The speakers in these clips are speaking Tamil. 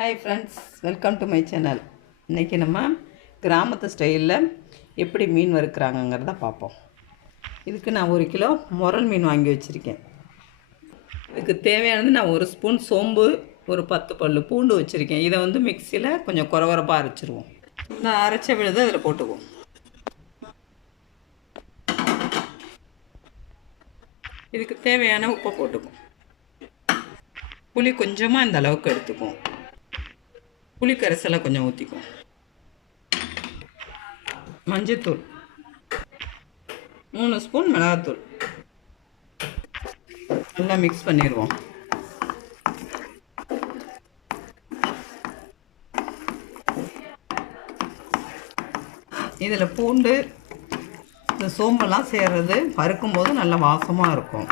Hi friends, welcome to my channel. இன்றைக்கி நம்ம கிராமத்து ஸ்டைலில் எப்படி மீன் வறுக்கிறாங்கங்கிறத பார்ப்போம். இதுக்கு நான் 1 கிலோ முரல் மீன் வாங்கி வச்சுருக்கேன். இதுக்கு தேவையானது நான் 1 ஸ்பூன் சோம்பு, ஒரு 10 பல் பூண்டு வச்சுருக்கேன். இதை வந்து மிக்சியில் கொஞ்சம் குறகுறப்பாக அரைச்சிருவோம். இந்த அரைச்ச விழுதை அதில் போட்டுக்குவோம். இதுக்கு தேவையான உப்பை போட்டுக்குவோம். புளி கொஞ்சமாக இந்த அளவுக்கு எடுத்துக்குவோம். புளி கரைசலை கொஞ்சம் ஊற்றிக்கும். மஞ்சத்தூள் 3 ஸ்பூன், மிளகாத்தூள் நல்லா மிக்ஸ் பண்ணிடுவோம். இதில் பூண்டு இந்த சோம்பெல்லாம் சேர்றது வறுக்கும்போது நல்ல வாசமாக இருக்கும்.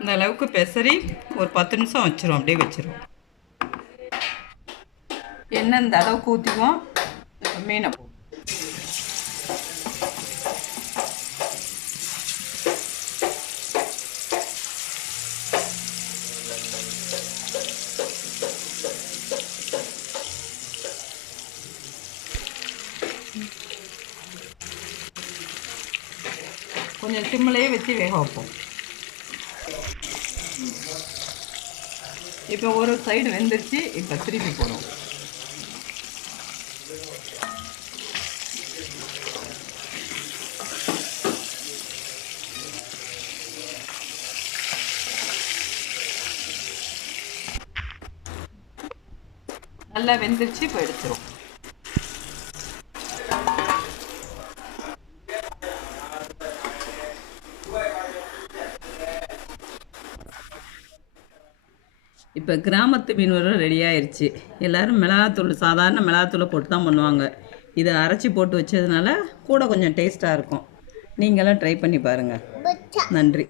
இந்த அளவுக்கு பெசரி ஒரு 10 நிமிஷம் வச்சிரும். அப்படியே வச்சிருவோம். எண்ணெய் இந்த அளவுக்கு ஊற்றிக்குவோம். மீனை போ கொஞ்சம் சிம்மிலேயே வச்சு வேக வைப்போம். இப்போ ஒரு சைடு வெந்துருச்சு. இப்போ திருப்பி போடுவோம். நல்லா வெந்துருச்சு. இப்போ எடுத்துரும். இப்போ கிராமத்து மீன் வறுவல் ரெடி ஆயிடுச்சு. எல்லோரும் மிளகாத்தூள், சாதாரண மிளகாத்தூளை போட்டு தான் பண்ணுவாங்க. இதை அரைச்சி போட்டு வச்சதுனால கூட கொஞ்சம் டேஸ்ட்டாக இருக்கும். நீங்களும் ட்ரை பண்ணி பாருங்கள். நன்றி.